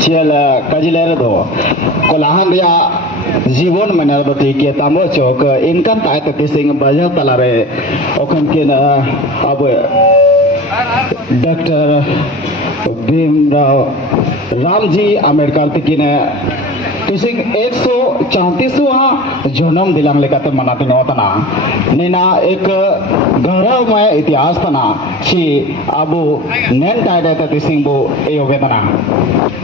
चियल कजिलेर दो कोलाहन रिया जीवन मने दो ठीक तामो चोक इनकन तायत तिसिंग बजा तलारे ओखन के अब डॉक्टर भीमराव रामजी अम्बेडकर तिकिने तिसिंग 134वां जन्म दिलांग लेकाते मनाते नोतना नेना एक गौरवमय इतिहास तना ची अबु नेन टाइडे ते तिसिंग बु एयोगे तना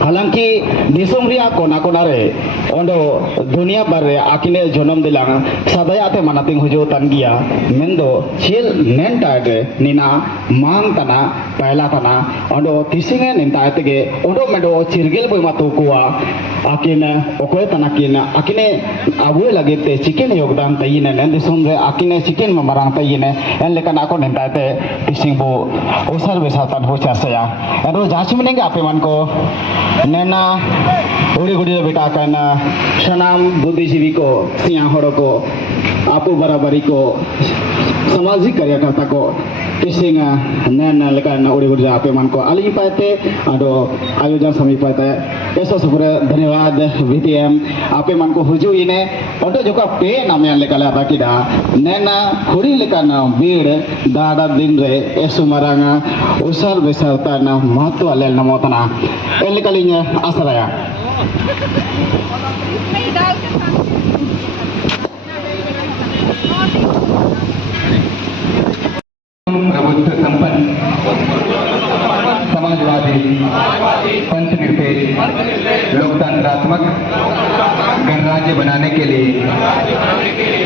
हालांकि दिसोम रिया कोना कोना रे ओंडो दुनिया भर रे आकिने जन्म दिलांग सदायाते मनाते हुजो तन गिया मेंदो चिल नेन टाइडे निना मांग तना पहला तना ओंडो तिसिंगे नेन टाइडे के ओंडो मेडो चिरगेल बु मातो कुआ आकिने ओकोय तनाकिन आकिने अबुए लगे ते चिकन योगदान तयिने ने दिसुम रे आकिने चिकन मरांग तयिने एन लेकन आको नेताते तिसिंग बो ओसर बेसातन हो चासया एरो जाचिमनेगे आपे मन को नेना उड़ी गुड़ी बेटा कन सनाम बुद्धिजीवी को सिया हड़ो को आपू बराबरी को सामाजिक कार्यकर्ता को तिसिंग नेन लेकन उड़ी गुड़ी आपे मन को आली पाते अदो आयोजन समी पाते ऐसा सबरे धन्यवाद VTM आपे मन को हुजु इने ओटो जोका पे नामे लेकला बाकीदा नेना खुरी लेकन बीड़ दादा दिन रे एसु मारांगा उसल बेसरता ना महत्व आलेल नमोतना एलकलिnya आसराया प्रबुद्ध संपन्न समाजवादी पंचनिरपेक्ष लोकतंत्रात्मक गणराज्य बनाने के लिए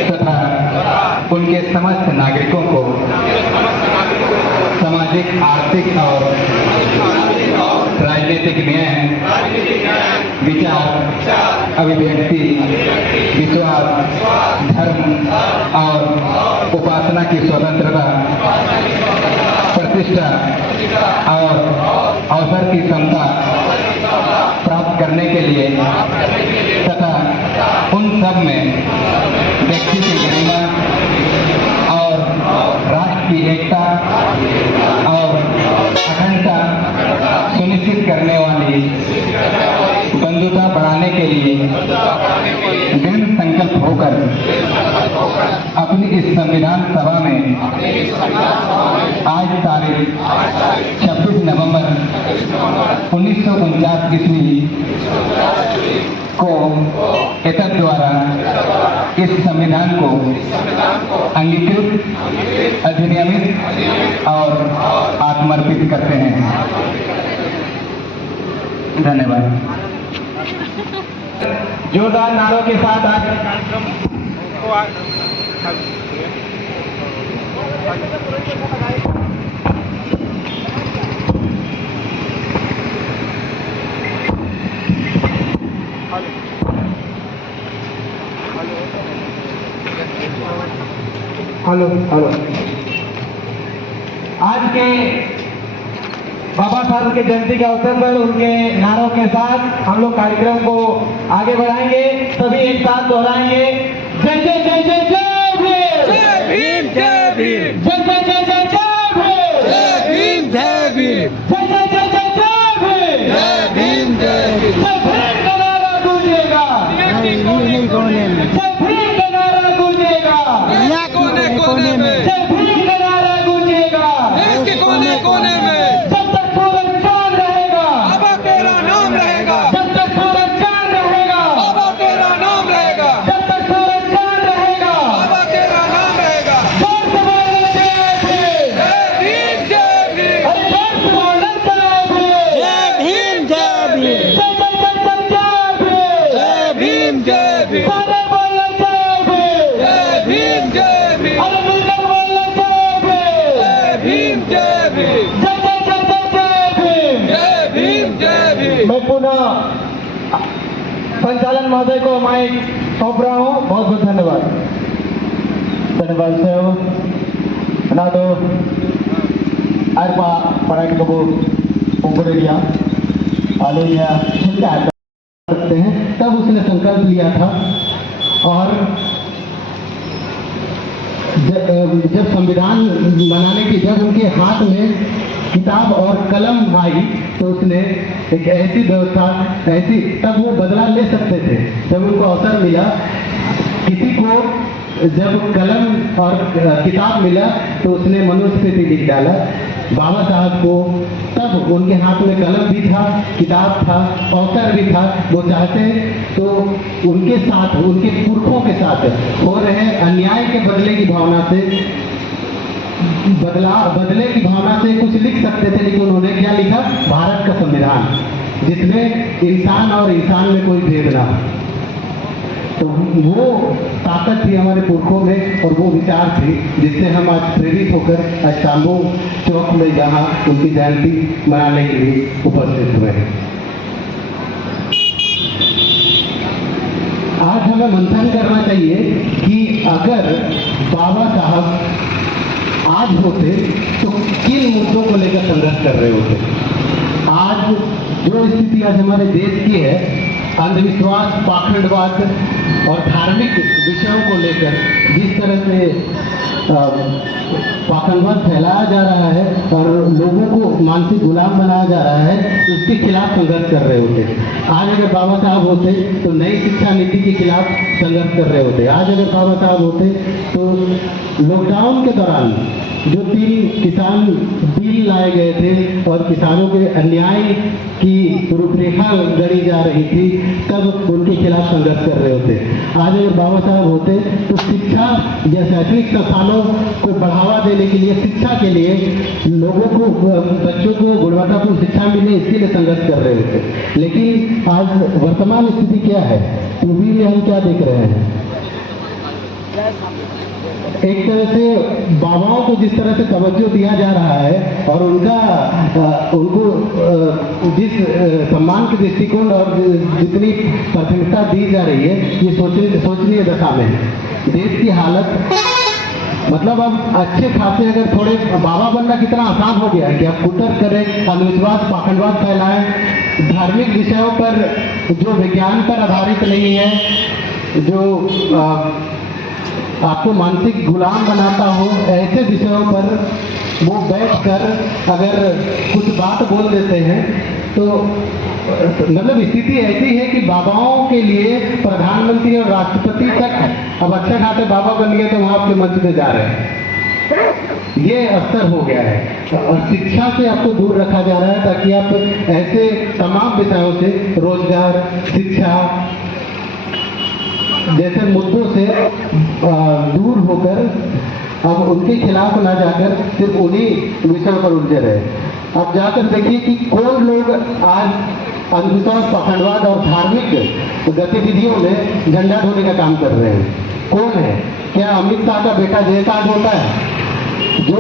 तथा उनके समस्त नागरिकों को सामाजिक आर्थिक और राजनीतिक न्याय विचार अभिव्यक्ति विश्वास धर्म और उपासना की स्वतंत्रता प्रतिष्ठा और अवसर की क्षमता प्राप्त करने के लिए तथा उन सब में व्यक्ति की गरिमा और राष्ट्र की एकता और अखंडता सुनिश्चित करने वाली बंधुता बढ़ाने के लिए दृढ़ संकल्प होकर अपनी इस संविधान सभा में आज तारीख 26 नवंबर 1949 ईस्वी को एतद द्वारा इस संविधान को अंगीकृत अधिनियमित और आत्मर्पित करते हैं। धन्यवाद। जोरदार नारों के साथ आज हेलो हेलो आज के बाबा साहब के जयंती के अवसर पर उनके नारों के साथ हम लोग कार्यक्रम को आगे बढ़ाएंगे। सभी एक साथ दोहराएंगे जय जय जय जय जय भीम, जय भीम, जय भीम, जय जय जय भीम, जय भीम, जय भीम, जय जय जय भीम, जय भीम, जय भीम, जय भीम का नारा गूंजेगा, जय भीम का नारा गूंजेगा, कोने कोने में जय भीम का नारा गूंजेगा, देश के कोने कोने में संचालन महोदय को माइक सौंप रहा हूँ। बहुत बहुत धन्यवाद। धन्यवाद सर ना तो आरपा पढ़ाई को उंगड़िया आलूया करते हैं तब उसने संकल्प लिया था और जब संविधान बनाने की जब उनके हाथ में किताब और कलम आई तो उसने एक ऐसी व्यवस्था ऐसी, तब वो बदला ले सकते थे जब उनको अवसर मिला। किसी को जब कलम और किताब मिला तो उसने मनुस्मृति लिख डाला। बाबा साहब को तब उनके हाथ में कलम भी था, किताब था, अवसर भी था। वो चाहते तो उनके साथ, उनके पुरखों के साथ हो रहे अन्याय के बदले की भावना से बदले की भावना से कुछ लिख सकते थे, लेकिन उन्होंने क्या लिखा? भारत का संविधान, जिसमें इंसान और इंसान में कोई भेद ना हो। तो वो ताकत थी हमारे पुरखों में और वो विचार थी जिससे हम आज प्रेरित होकर आज शाम्बू चौक में जहाँ उनकी जयंती मनाने के लिए उपस्थित हुए हैं। आज हमें मंथन करना चाहिए कि अगर बाबा साहब आज होते तो किन मुद्दों को लेकर संघर्ष कर रहे होते। आज जो स्थिति आज हमारे देश की है, अंधविश्वास, पाखंडवाद और धार्मिक विषयों को लेकर जिस तरह से पाखंडवाद फैलाया जा रहा है और लोगों को मानसिक गुलाम बनाया जा रहा है, उसके खिलाफ संघर्ष कर रहे होते। आज अगर बाबा साहब होते तो नई शिक्षा नीति के खिलाफ संघर्ष कर रहे होते। आज अगर बाबा साहब होते तो लॉकडाउन के दौरान जो 3 किसान बिल लाए गए थे और किसानों के अन्याय की रूपरेखा गढ़ी जा रही थी, तब उनके खिलाफ संघर्ष कर रहे होते। आज अगर बाबा साहब होते तो शिक्षा या शैक्षणिक संस्थानों को बढ़ावा देने के लिए, शिक्षा के लिए, लोगों को, बच्चों को गुणवत्तापूर्ण शिक्षा मिले, इसके लिए संघर्ष कर रहे होते। लेकिन आज वर्तमान स्थिति क्या है? टीवी में हम क्या देख रहे हैं? एक तरह से बाबाओं को जिस तरह से तवज्जो दिया जा रहा है और उनको जिस सम्मान के दृष्टिकोण और जितनी प्राथमिकता दी जा रही है, ये सोचनीय दशा में है। देश की हालत, मतलब अब अच्छे खासे अगर थोड़े बाबा बनना कितना आसान हो गया है कि आप कुतर करें, अंधविश्वास, पाखंडवाद फैलाएं, धार्मिक विषयों पर जो विज्ञान पर आधारित नहीं है, जो आपको मानसिक गुलाम बनाता हो, ऐसे विषयों पर वो बैठकर अगर कुछ बात बोल देते हैं तो मतलब स्थिति ऐसी है कि बाबाओं के लिए प्रधानमंत्री और राष्ट्रपति तक अब अच्छे खाते बाबा बन गए तो वहाँ आपके मंच पे जा रहे हैं। ये अस्तर हो गया है और शिक्षा से आपको दूर रखा जा रहा है ताकि आप ऐसे तमाम विषयों से, रोजगार, शिक्षा जैसे मुद्दों से दूर होकर अब उनके खिलाफ ना जाकर सिर्फ उन्हीं विषयों पर उलझे रहे। अब जाकर देखिए कि कौन लोग आज अंधविश्वास, पाखंडवाद और धार्मिक गतिविधियों में झंडा ढोने का काम कर रहे हैं। कौन है? क्या अमित शाह का बेटा जयकांत होता है जो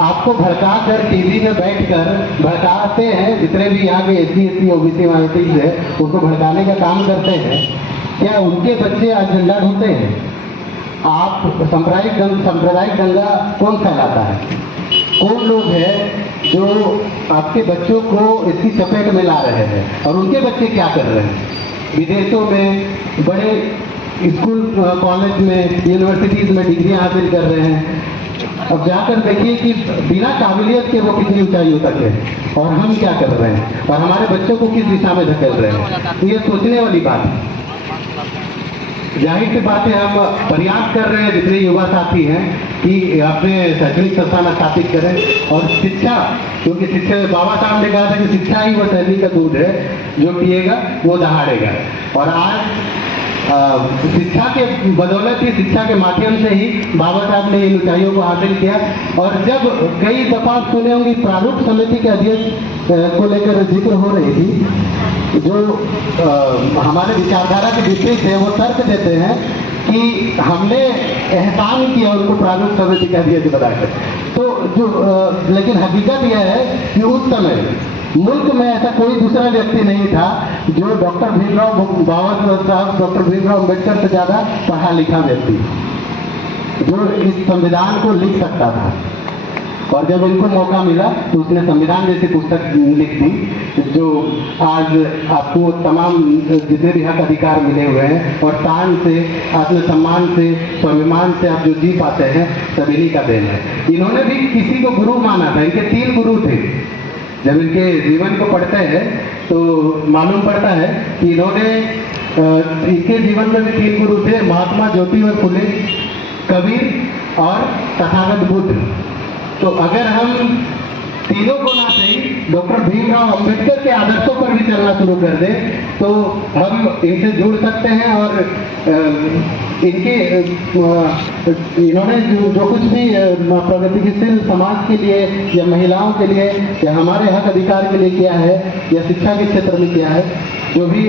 आपको भड़का कर टीवी में बैठकर भड़काते हैं? जितने भी यहाँ के SC, ST, OBC माइनॉरिटीज है उनको भड़काने का काम करते हैं। क्या उनके बच्चे आज झंडा ढोते हैं? आप सांप्रदायिक दंगा कौन फैलाता है? कौन लोग हैं जो आपके बच्चों को इसकी चपेट में ला रहे हैं? और उनके बच्चे क्या कर रहे हैं? विदेशों में बड़े स्कूल, कॉलेज में, यूनिवर्सिटीज में डिग्रियां हासिल कर रहे हैं। अब जाकर देखिए कि बिना काबिलियत के वो कितनी ऊंचाइयों तक है और हम क्या कर रहे हैं और हमारे बच्चों को किस दिशा में धकेल रहे हैं। तो ये सोचने वाली बात है। जाहिर सी बात है, हम प्रयास कर रहे हैं जितने युवा साथी हैं कि अपने शैक्षणिक संस्थान स्थापित करें और शिक्षा, क्योंकि शिक्षा, बाबा साहब ने कहा था कि शिक्षा ही वो सैनिक का दूध है, जो पिएगा वो दहाड़ेगा। और आज शिक्षा के बदौलत ही, शिक्षा के माध्यम से ही बाबा साहब ने इन ऊंचाइयों को हासिल किया। और जब कई दफा सुने होंगे प्रारूप समिति के अध्यक्ष को लेकर जिक्र हो रही थी, जो हमारे विचारधारा के विपरीत है, वो तर्क देते हैं कि हमने एहसान किया उनको प्रारूप समिति का अध्यक्ष बनाकर। तो जो लेकिन हकीकत यह है कि उस समय मुल्क में ऐसा कोई दूसरा व्यक्ति नहीं था जो डॉक्टर भीमराव साहब, डॉक्टर भीमराव अम्बेडकर से ज़्यादा पढ़ा लिखा व्यक्ति जो इस संविधान को लिख सकता था। और जब इनको मौका मिला तो उसने संविधान जैसी पुस्तक लिख दी, जो आज आपको तमाम जितने भी हक अधिकार मिले हुए हैं और शान से, आत्मसम्मान से, स्वाभिमान से आप जो जी पाते हैं, सब इन्हीं का देन है। इन्होंने भी किसी को गुरु माना था। इनके 3 गुरु थे। जब इनके जीवन को पढ़ते हैं तो मालूम पड़ता है कि इनके जीवन में भी 3 गुरु थे, महात्मा ज्योतिबा फुले, कबीर और तथागत बुद्ध। तो अगर हम तीनों को ना सही डॉक्टर भीमराव अंबेडकर के आदर्शों पर भी चलना शुरू कर दें तो हम इनसे जुड़ सकते हैं और इन्होंने जो कुछ भी प्रगतिशील समाज के लिए या महिलाओं के लिए या हमारे हक अधिकार के लिए किया है या शिक्षा के क्षेत्र में किया है, जो भी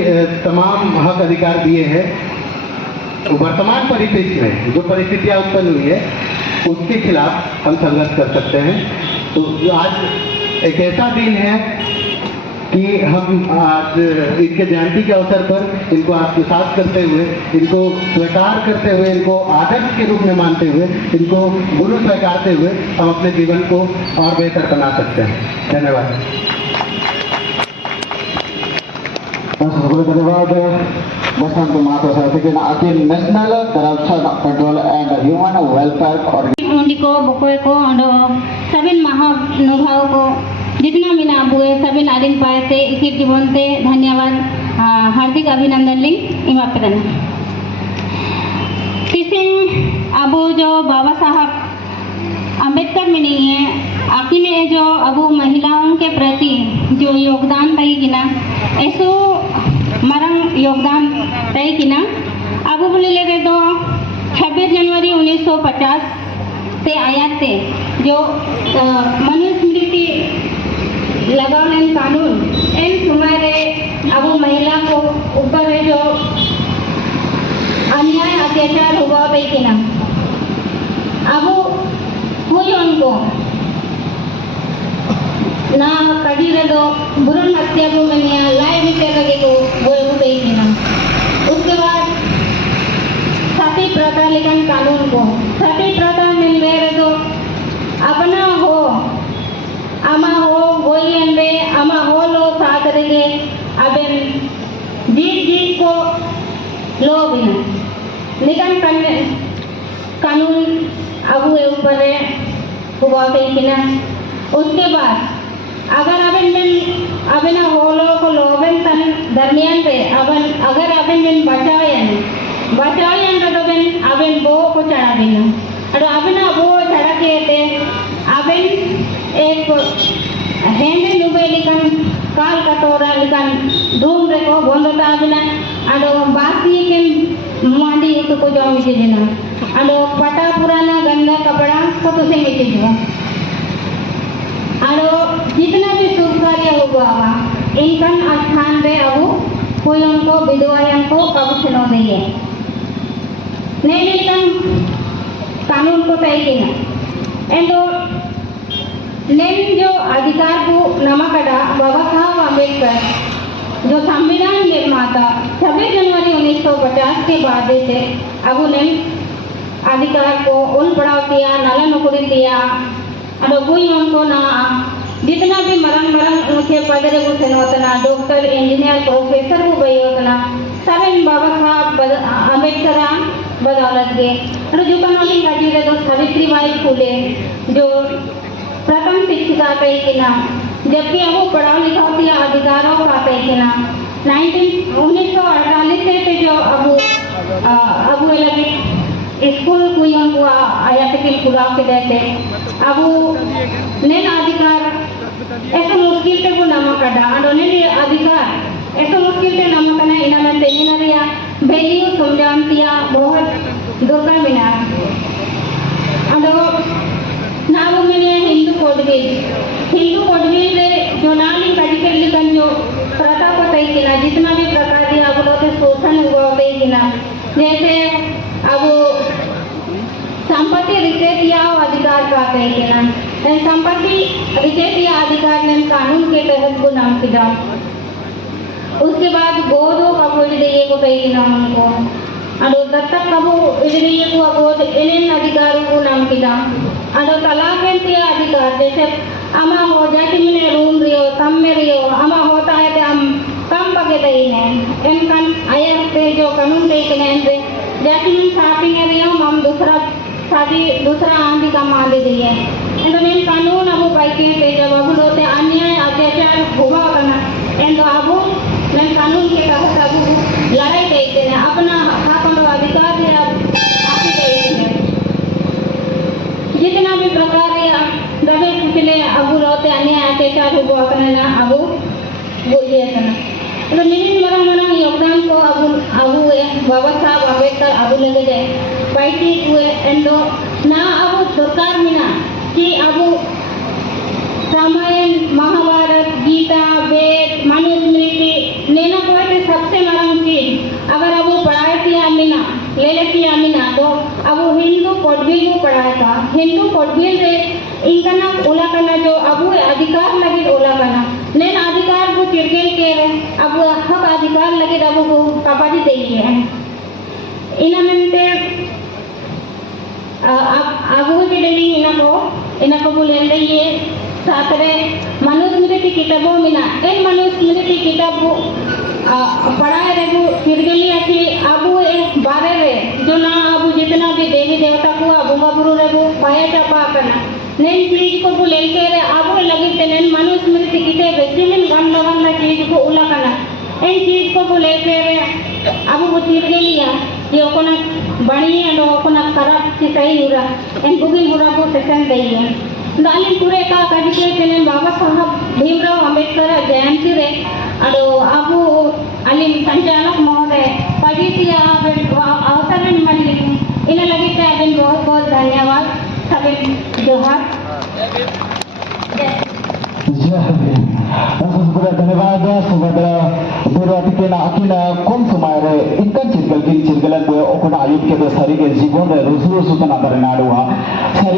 तमाम हक अधिकार दिए हैं, वर्तमान परिस्थिति में जो परिस्थितियां उत्पन्न हुई है उसके खिलाफ हम संघर्ष कर सकते हैं। तो आज एक ऐसा दिन है कि हम आज इनके जयंती के अवसर पर इनको आत्मसात करते हुए, इनको स्वीकार करते हुए, इनको आदर्श के रूप में मानते हुए, इनको गुरु स्वीकारते हुए हम अपने जीवन को और बेहतर बना सकते हैं। धन्यवाद। धन्यवाद बसंत माता certificate Akhil national corruption control and human welfare और उन्हीं को बकोय को और सभी महानुभाव को जितना मिना बुए सभी नारिन पाए से इसी जीवन से धन्यवाद हार्दिक अभिनंदन लिंग इमापदन किसी अबू जो बाबा साहब अम्बेडकर में नहीं है आखिर में जो अबू महिलाओं के प्रति जो योगदान पाई कि ना ऐसो मरंग योगदान तय कि ना अबू बोले लगे तो 26 जनवरी 1950 से आया थे जो मनुस्मृति लगाने कानून इन समय रे अबू महिला को ऊपर है जो अन्याय अत्याचार हुआ तय कि ना अबू हुई उनको ना कड़ी दो बुरन हत्या को मनिया लाए बिटे लगे को वो तय कि ना उसके बाद सती प्रथा लेकिन कानून को सती प्रथा मिल गए तो अपना हो आमा हो वही अंडे आमा हो लो साथ रहे अब जीत को लो बिना लेकिन कानून अब ऊपर हुआ कि ना उसके बाद अगर अबन होलो को लोबन तन दरमियान पे अगर अबन बचाएं तो अबन बो को चढ़ा देना और अबन वो चढ़ा के थे अबन एक हेंडे नुबे लिखन काल कटोरा लिखन धूम रे को बंदता अबन अडो बासी के मांडी को जो मिटे देना अडो पटा पुराना गंदा कपड़ा को तो से मिटे दिया अडो जितना भी शुभ कार्य हुआ इनकन स्थान पे अब कोई उनको विधवायन को कब सुनो दिए नहीं लेकिन कानून को तय किया एंडो लेकिन जो अधिकार को नमकड़ा बाबा साहब अम्बेडकर जो संविधान निर्माता 26 जनवरी 1950 के बाद से अब उन्हें अधिकार को उन बढ़ाव दिया नाला नौकरी दिया और वही उनको ना जितना भी मरण उनके पदरे को सेनोतना डॉक्टर इंजीनियर प्रोफेसर को गई होतना सब बाबा साहब अम्बेडकर बदौलत गए और जो कनौली काटी तो सावित्रीबाई फुले जो प्रथम शिक्षिका कही कि ना जबकि अब वो पढ़ाओ लिखाओ दिया अधिकारों का कही कि ना 1948 से जो अब लगे स्कूल कोई उनको आया थे खुलाव के देते अब ने अधिकार ऐसा मुश्किल से वो नमक कटा और उन्हें अधिकार ऐसा मुश्किल से नमक ना इन्होंने तेजी ना वैल्यू समझातिया बहुत दुर्गा बिना और ना वो मैंने हिंदू कोडवील जो नानी कटिकल लिखन जो प्रथा को तय किया जितना भी प्रकार दिया अब लोग शोषण हुआ तय किया जैसे अब संपत्ति रिश्ते या अधिकार का तय किया संपत्ति रिश्ते या अधिकार ने कानून के तहत को नाम किया उसके बाद गोदों का बोल दिए को तय किया उनको और दत्तक कबू इधर को अबोध इन अधिकारों को नाम किया अडो तलाक के अधिकार जैसे अमा हो जाति में रूम रियो कम में रियो अमा होता है तो हम कम पके दई ने इनकन आया से जो कानून दे के ने जाति में शादी में रियो हम दूसरा आंधी का मांगे दी है इन कानून अब बाइके ते जब अब होते अन्याय अत्याचार हुआ करना इन अब नन कानून के तहत अब लड़ाई देते हैं अपना हक और अधिकार है आप ही जितना भी प्रकार है दबे पिछले अब होते अन्याय अत्याचार हुआ करना अब बोलिए करना तो निमित मरा योगदान को अब बाबा साहब अम्बेडकर अब लगे जाए पार्टी हुए एंडो ना अब सरकार मिना कि अब रामायण महाभारत गीता वेद मनुस्मृति लेना कोई सबसे मरम चीज अगर अब पढ़ाई थी अमीना ले लेती अमीना तो अब हिंदू कोडबिल को पढ़ाया था हिंदू कोडबिल से इनका नाम ओला करना जो अब अधिकार लगे ओला करना नैन अधिकार को चिड़गेल के अब हक अधिकार लगे अब को कपाटी देगी है इनमेंटे अब की डेली इनको बोले ये सातरे मनुस्मृति किताबों में ना इन मनुस्मृति किताब पढ़ाए रहे चिड़गेली अच्छी अब बारे रे जो ना अब जितना भी देवी देवता को बुआ बुरु रे पाया चापा करना नैन चीज को बोले के रे अब लगी ते नैन मनुस्मृति किते बेचिन गन लगन चीज को उला करना इन चीज को बोले के रे अब वो चिड़गेलिया ये ओकना बड़ी एंड ओकना खराब से सही हुआ इन बुगिन हुआ को सेशन दई है दालिन पूरे का कजिके तेने बाबा साहब भीमराव अंबेडकर जयंती रे अडो अबु अलिम संचालक महोदय पवित्रिया अवसर मल्ली इन लगी थे अबिन बहुत बहुत धन्यवाद सभी जोहार धन्यवाद सुभद्रा बुराटी के ना अकिना कम समय रे इनका चिरगल की चिरगलन बो ओकना आयुब के सारी के जीवन रे रुसु रुसु तना दरनाडुआ सारी